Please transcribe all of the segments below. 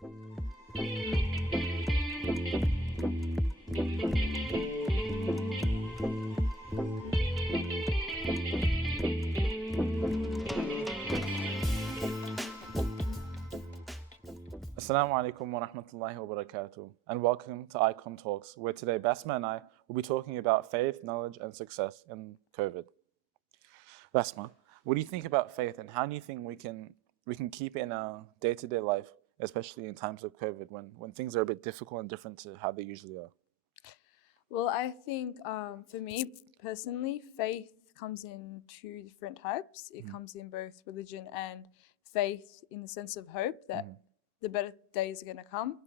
Assalamu alaikum wa rahmatullahi wa barakatuh, and welcome to ICOMTalks, where today Basma and I will be talking about faith, knowledge, and success in COVID. Basma, what do you think about faith, and how do you think we can keep it in our day-to-day life, especially in times of COVID, when things are a bit difficult and different to how they usually are? Well, I think for me personally, faith comes in two different types. It comes in both religion and faith in the sense of hope that the better days are going to come.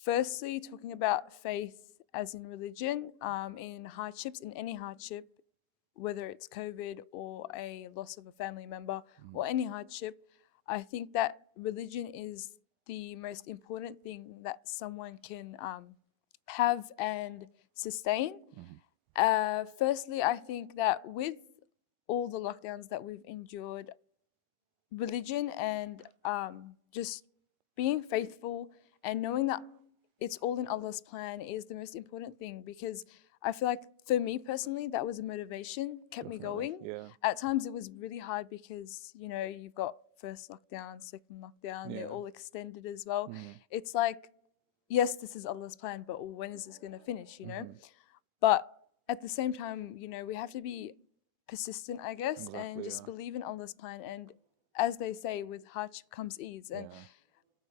Firstly, talking about faith as in religion, in hardships, in any hardship, whether it's COVID or a loss of a family member or any hardship, I think that religion is the most important thing that someone can have and sustain. Firstly, I think that with all the lockdowns that we've endured, religion and just being faithful and knowing that it's all in Allah's plan is the most important thing, because I feel like for me personally, that was a motivation, kept me going. Yeah. At times it was really hard because, you know, you've got first lockdown, second lockdown, they're all extended as well. It's like, yes, this is Allah's plan, but when is this going to finish, you know? But at the same time, you know, we have to be persistent, I guess, and just believe in Allah's plan. And as they say, with hardship comes ease. And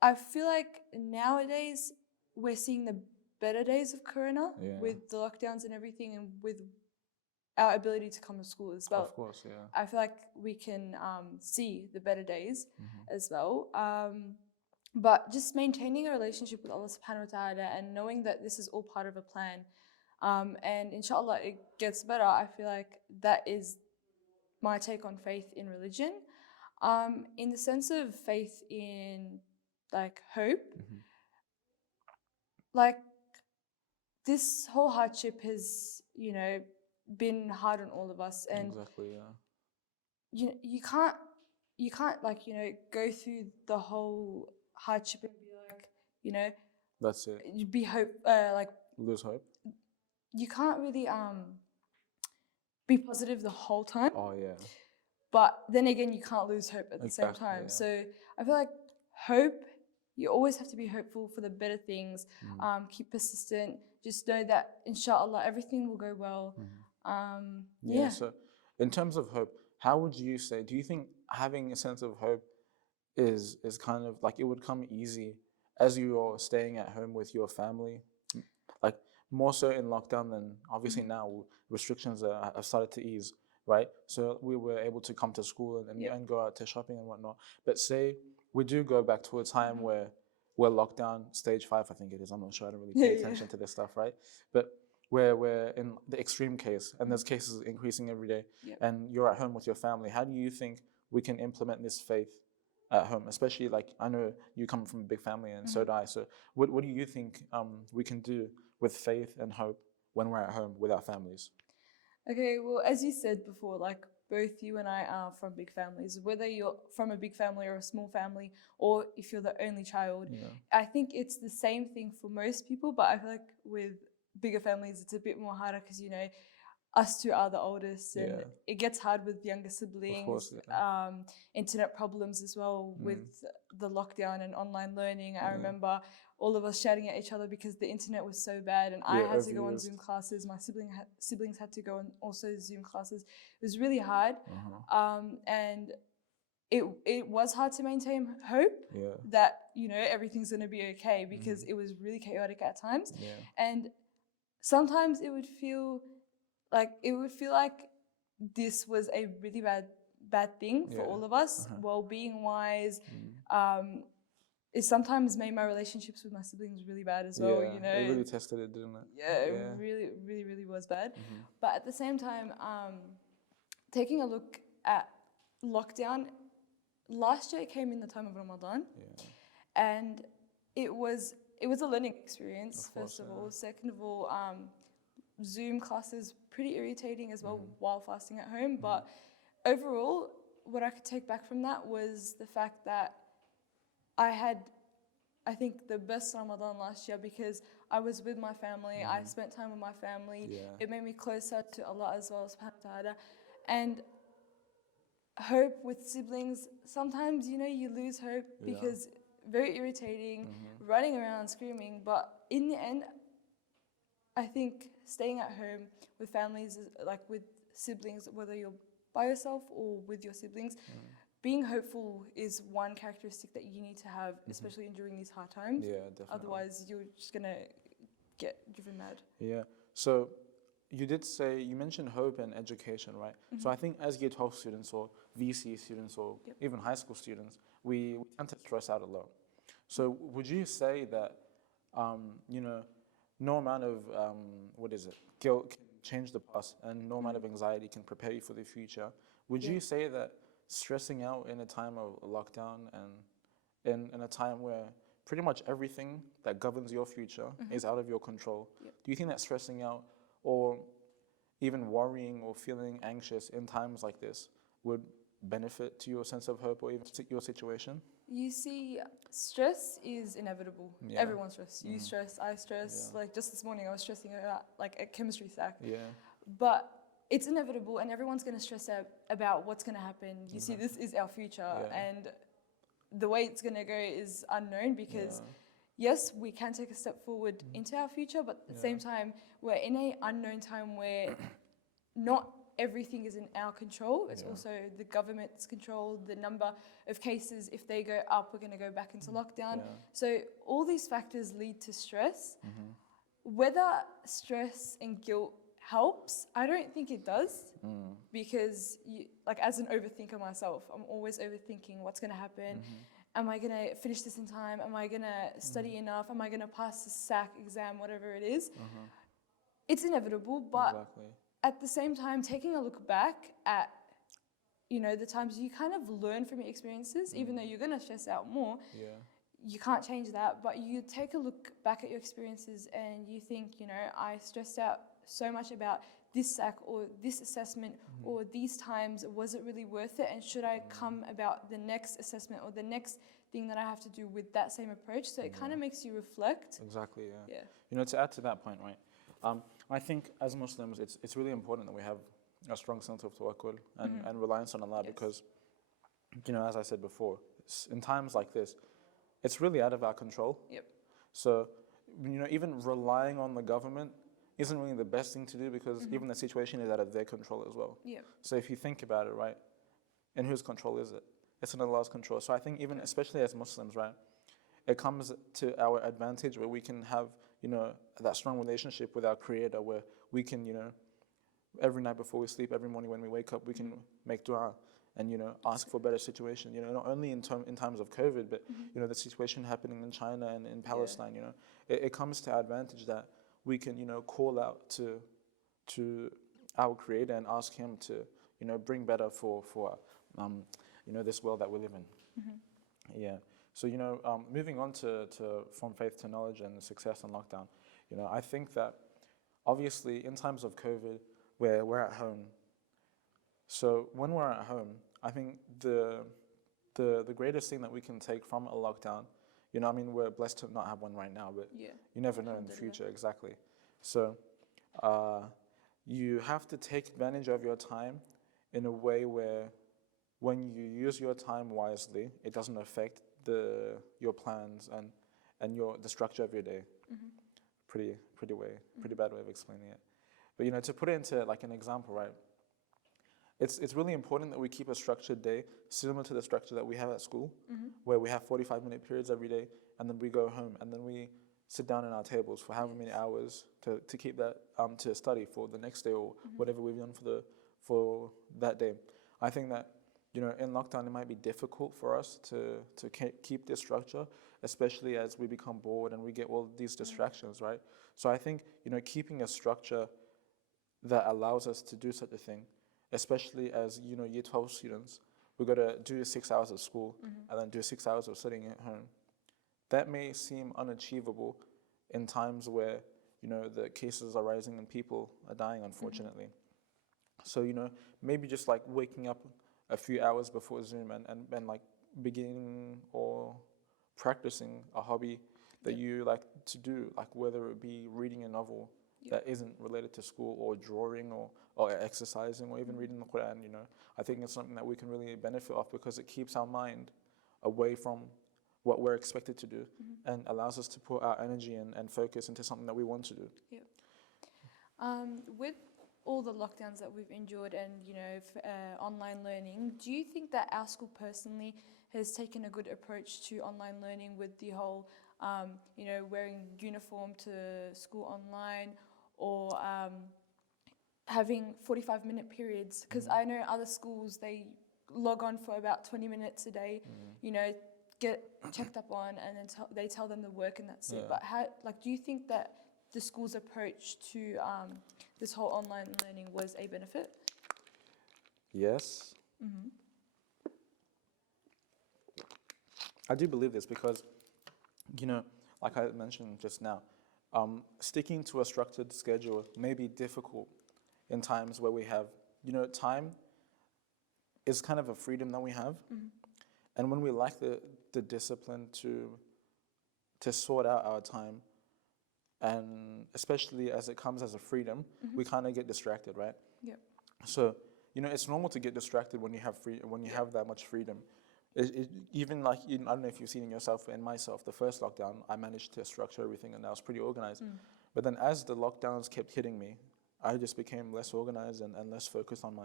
I feel like nowadays we're seeing the better days of Corona with the lockdowns and everything, and with our ability to come to school as well. Of course, yeah. I feel like we can see the better days as well. But just maintaining a relationship with Allah subhanahu wa ta'ala and knowing that this is all part of a plan. And inshallah it gets better. I feel like that is my take on faith in religion. In the sense of faith in like hope, like this whole hardship has, you know, been hard on all of us, and you can't like, you know, go through the whole hardship and be like, you know, that's it. You be hope Lose hope. You can't really be positive the whole time. Oh yeah. But then again, you can't lose hope at the same time. Yeah. So I feel like hope, you always have to be hopeful for the better things. Keep persistent. Just know that inshallah everything will go well. So in terms of hope, how would you say, do you think having a sense of hope is kind of like it would come easy as you're staying at home with your family? Like more so in lockdown than obviously now restrictions have started to ease, right? So we were able to come to school and go out to shopping and whatnot. But say we do go back to a time where we're locked down, stage 5, I think it is. I'm not sure. I don't really pay attention to this stuff, right? But where we're in the extreme case, and there's cases increasing every day, and you're at home with your family, how do you think we can implement this faith at home? Especially, like, I know you come from a big family, and so do I. So what do you think we can do with faith and hope when we're at home with our families? Okay, well, as you said before, like, both you and I are from big families. Whether you're from a big family or a small family, or if you're the only child, I think it's the same thing for most people. But I feel like with bigger families, it's a bit more harder because, you know, us two are the oldest, and it gets hard with younger siblings. Of course, internet problems as well with the lockdown and online learning. I remember all of us shouting at each other because the internet was so bad, and I had to go on Zoom classes. My siblings had to go on also Zoom classes. It was really hard, and it was hard to maintain hope that, you know, everything's going to be okay, because it was really chaotic at times, and sometimes it would feel like this was a really bad thing for all of us, well-being wise. It sometimes made my relationships with my siblings really bad as well, you know. It really tested it, didn't it? It really was bad. But at the same time, taking a look at lockdown, last year it came in the time of Ramadan, and it was a learning experience, first of all. Second of all, Zoom classes pretty irritating as well while fasting at home. But overall, what I could take back from that was the fact that I had I think, the best Ramadan last year because I was with my family. I spent time with my family. Yeah. It made me closer to Allah as well, subhanahu wa ta'ala. And hope with siblings, sometimes, you lose hope because very irritating, running around, screaming. But in the end, I think staying at home with families, like with siblings, whether you're by yourself or with your siblings, being hopeful is one characteristic that you need to have, especially during these hard times. Yeah, definitely. Otherwise, you're just going to get driven mad. Yeah. So you mentioned hope and education, right? So I think as Year 12 students or VC students or even high school students, we tend to stress out a lot. So would you say that, no amount of, guilt can change the past and no amount of anxiety can prepare you for the future? Would you say that stressing out in a time of lockdown and in a time where pretty much everything that governs your future is out of your control, do you think that stressing out or even worrying or feeling anxious in times like this would benefit to your sense of hope or even your situation? You see, stress is inevitable. Yeah. Everyone stress. You stress, I stress. Like just this morning, I was stressing about like a chemistry stack. Yeah. But it's inevitable, and everyone's going to stress out about what's going to happen. You see, this is our future, and the way it's going to go is unknown because, yes, we can take a step forward into our future, but at the same time, we're in an unknown time where not everything is in our control. It's also the government's control, the number of cases. If they go up, we're going to go back into lockdown. So all these factors lead to stress. Whether stress and guilt helps, I don't think it does, because as an overthinker myself, I'm always overthinking what's going to happen. Am I going to finish this in time? Am I going to study enough? Am I going to pass the SAC exam, whatever it is? It's inevitable, but at the same time, taking a look back at, the times you kind of learn from your experiences, even though you're going to stress out more, you can't change that, but you take a look back at your experiences and you think, I stressed out so much about this SAC or this assessment or these times, was it really worth it? And should I come about the next assessment or the next thing that I have to do with that same approach? So it kind of makes you reflect. Exactly, yeah. To add to that point, right, I think as Muslims, it's really important that we have a strong sense of tawakkul and reliance on Allah because, as I said before, in times like this, it's really out of our control. So, even relying on the government isn't really the best thing to do because even the situation is out of their control as well. So if you think about it, right, in whose control is it? It's in Allah's control. So I think even, especially as Muslims, right, it comes to our advantage where we can have, that strong relationship with our Creator where we can, every night before we sleep, every morning when we wake up, we can make dua and, ask for a better situation, not only in times of COVID, but, the situation happening in China and in Palestine, it comes to our advantage that we can, call out to our Creator and ask Him to, bring better for this world that we live in. Yeah. So, moving on to from faith to knowledge and success and lockdown, I think that obviously in times of COVID where we're at home, so when we're at home, I think the greatest thing that we can take from a lockdown, we're blessed to not have one right now, but you never know in the future, exactly. So you have to take advantage of your time in a way where when you use your time wisely, it doesn't affect your plans and the structure of your day. Pretty bad way of explaining it. But to put it into like an example, right? It's really important that we keep a structured day similar to the structure that we have at school, where we have 45-minute periods every day, and then we go home, and then we sit down in our tables for however many hours to keep that to study for the next day or whatever we've done for that day. I think that in lockdown it might be difficult for us to keep this structure, especially as we become bored and we get all these distractions, right? So I think keeping a structure that allows us to do such a thing, especially as Year 12 students, we've got to do 6 hours of school and then do 6 hours of studying at home. That may seem unachievable in times where the cases are rising and people are dying, unfortunately. So maybe just like waking up a few hours before Zoom and like beginning or practicing a hobby that you like to do, like whether it be reading a novel that isn't related to school, or drawing, or exercising, or even reading the Quran, I think it's something that we can really benefit off, because it keeps our mind away from what we're expected to do and allows us to put our energy and focus into something that we want to do. With all the lockdowns that we've endured and, online learning, do you think that our school personally has taken a good approach to online learning with the whole, wearing uniform to school online, or having 45-minute periods? Because I know other schools, they log on for about 20 minutes a day, get checked up on, and then they tell them the work, and that's it. But do you think that the school's approach to this whole online learning was a benefit? Yes. I do believe this, because, like I mentioned just now, sticking to a structured schedule may be difficult in times where we have, time is kind of a freedom that we have. And when we lack the discipline to sort out our time, and especially as it comes as a freedom, we kind of get distracted, right? So, it's normal to get distracted when you have have that much freedom. Even like, I don't know if you've seen it yourself and myself, the first lockdown, I managed to structure everything and I was pretty organized. But then as the lockdowns kept hitting me, I just became less organized and less focused on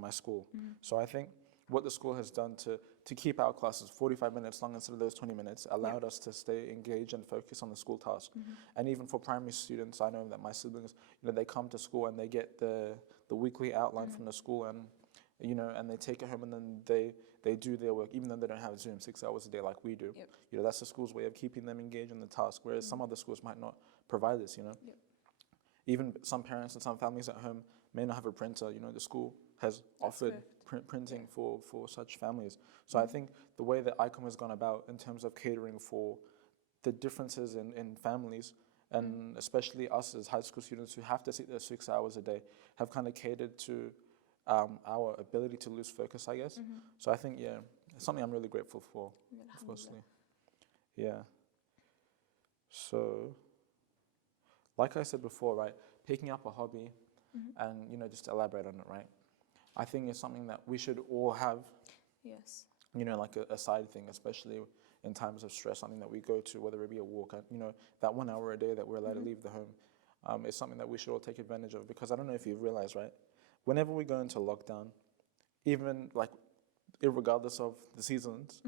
my school. So I think what the school has done to keep our classes 45 minutes long instead of those 20 minutes allowed us to stay engaged and focus on the school task. And even for primary students, I know that my siblings, they come to school and they get the weekly outline from the school, and and they take it home, and then they do their work, even though they don't have Zoom 6 hours a day like we do. That's the school's way of keeping them engaged in the task, whereas some other schools might not provide this. Even some parents and some families at home may not have a printer. The school has offered printing for such families. So I think the way that ICOM has gone about in terms of catering for the differences in families, and especially us as high school students who have to sit there 6 hours a day, have kind of catered to our ability to lose focus, I guess. So I think, it's something I'm really grateful for, firstly. So, like I said before, right, picking up a hobby and, just to elaborate on it, right, I think it's something that we should all have, like a side thing, especially in times of stress, something that we go to, whether it be a walk, that 1 hour a day that we're allowed to leave the home, is something that we should all take advantage of. Because I don't know if you've realized, right, whenever we go into lockdown, even like irregardless of the seasons,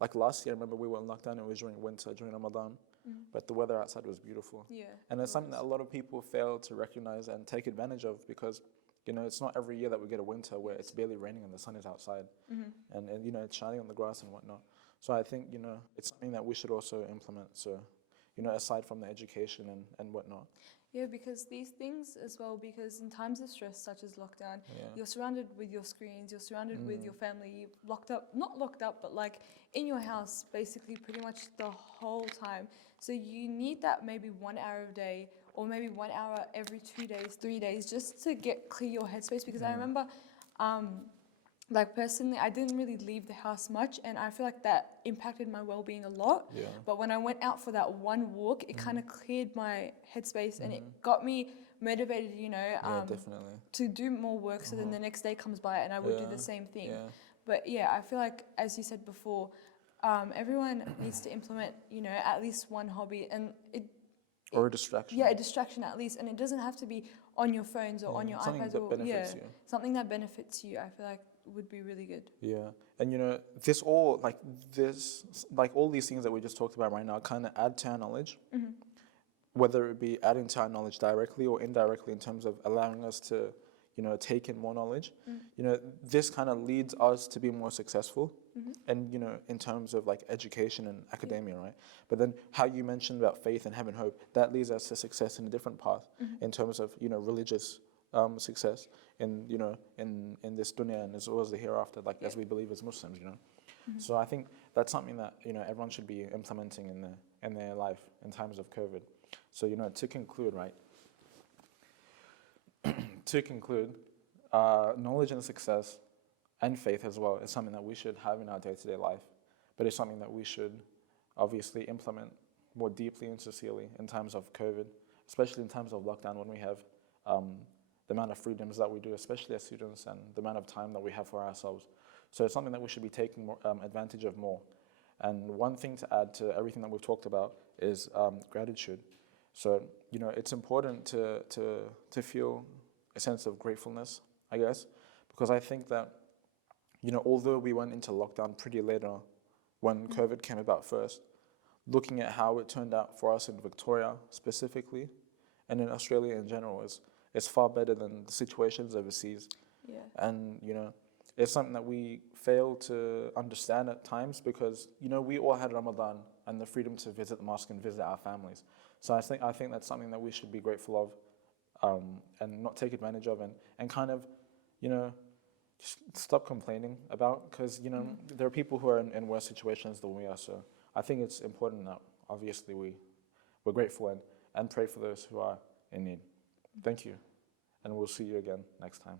like last year, I remember we were in lockdown, it was during winter, during Ramadan, but the weather outside was beautiful. And it's something that a lot of people fail to recognize and take advantage of, because it's not every year that we get a winter where it's barely raining and the sun is outside, and it's shining on the grass and whatnot. So I think it's something that we should also implement. So aside from the education and whatnot. Because these things as well, because in times of stress such as lockdown, you're surrounded with your screens, you're surrounded with your family, not locked up, but like in your house basically pretty much the whole time. So you need that maybe 1 hour a day, or maybe 1 hour every 2 days, 3 days, just to clear your headspace. Because I remember, personally, I didn't really leave the house much, and I feel like that impacted my well-being a lot. But when I went out for that one walk, it kind of cleared my headspace, and it got me motivated, Definitely. to do more work. So then the next day comes by and I would do the same thing. But I feel like, as you said before, everyone needs to implement, at least one hobby, and or a distraction. A distraction at least, and it doesn't have to be on your phones or on your something iPads, that or benefits you. Something that benefits you. I feel like would be really good. And all these things that we just talked about right now kind of add to our knowledge, whether it be adding to our knowledge directly or indirectly in terms of allowing us to take in more knowledge. This kind of leads us to be more successful, and in terms of like education and academia, right? But then how you mentioned about faith and having hope, that leads us to success in a different path, in terms of religious success in in this dunya and as well as the hereafter, like as we believe as Muslims. So I think that's something that everyone should be implementing in their life in times of COVID. So to conclude, right? To conclude, knowledge and success and faith as well is something that we should have in our day-to-day life, but it's something that we should obviously implement more deeply and sincerely in times of COVID, especially in times of lockdown when we have the amount of freedoms that we do, especially as students, and the amount of time that we have for ourselves. So it's something that we should be taking more, advantage of more. And one thing to add to everything that we've talked about is gratitude. So, it's important to feel a sense of gratefulness, I guess, because I think that, although we went into lockdown pretty later when COVID came about first, looking at how it turned out for us in Victoria specifically, and in Australia in general, is far better than the situations overseas. Yeah. And, it's something that we fail to understand at times because, we all had Ramadan and the freedom to visit the mosque and visit our families. So I think that's something that we should be grateful of, and not take advantage of, and kind of, just stop complaining about, because, there are people who are in worse situations than we are. So I think it's important that obviously we're grateful and pray for those who are in need. Thank you, and we'll see you again next time.